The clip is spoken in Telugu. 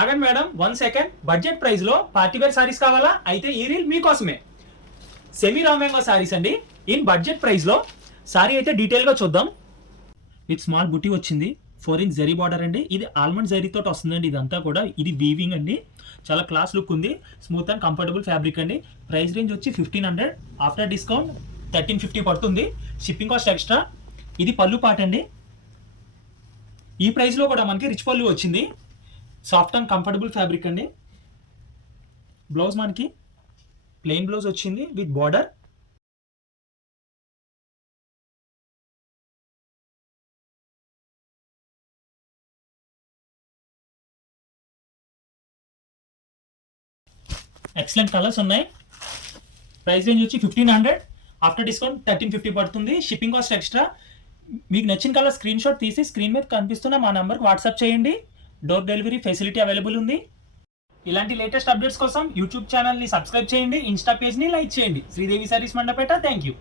ఆగండి మేడం, 1 సెకండ్. బడ్జెట్ ప్రైస్ లో పార్టీ వేర్ సారీస్ కావాలా? అయితే ఈ రీల్ మీకోసమే. సెమీ రామ్యాంగో సారీస్ అండి. ఇన్ బడ్జెట్ ప్రైస్ లో సారీ అయితే డీటెయిల్ గా చూద్దాం. విత్ స్మాల్ బుటీ వచ్చింది, 4 ఇంచ్ జరీ బార్డర్ అండి. ఇది ఆల్మండ్ జరీ తోటి వస్తుందండి. ఇదంతా కూడా ఇది వీవింగ్ అండి. చాలా క్లాస్ లుక్ ఉంది. స్మూత్ అండ్ కంఫర్టబుల్ ఫ్యాబ్రిక్ అండి. ప్రైస్ రేంజ్ వచ్చి 1500. ఆఫ్టర్ డిస్కౌంట్ 1350 పడుతుంది. Shipping cost extra. ఇది పళ్ళు పాట అండి. ఈ ప్రైస్ లో కూడా మనకి రిచ్ పళ్ళు వచ్చింది. సాఫ్ట్ అండ్ కంఫర్టబుల్ ఫ్యాబ్రిక్ అండి. బ్లౌజ్ మనకి ప్లెయిన్ బ్లౌజ్ వచ్చింది విత్ బార్డర్. ఎక్సలెంట్ కలర్స్ ఉన్నాయి. ప్రైస్ రేంజ్ వచ్చి 1500. ఆఫ్టర్ డిస్కౌంట్ 1350 పడుతుంది. Shipping cost extra. మీకు నచ్చిన కలర్ స్క్రీన్ షాట్ తీసి స్క్రీన్ మీద కనిపిస్తున్న మా నంబర్కి వాట్సాప్ చేయండి. డోర్ డెలివరీ ఫెసిలిటీ అవైలబుల్ ఉంది. ఇలాంటి లేటెస్ట్ అప్డేట్స్ కోసం యూట్యూబ్ ఛానల్ని సబ్స్క్రైబ్ చేయండి. ఇన్స్టా పేజ్ని లైక్ చేయండి. Sridevi sarees Mandapeta. Thank you.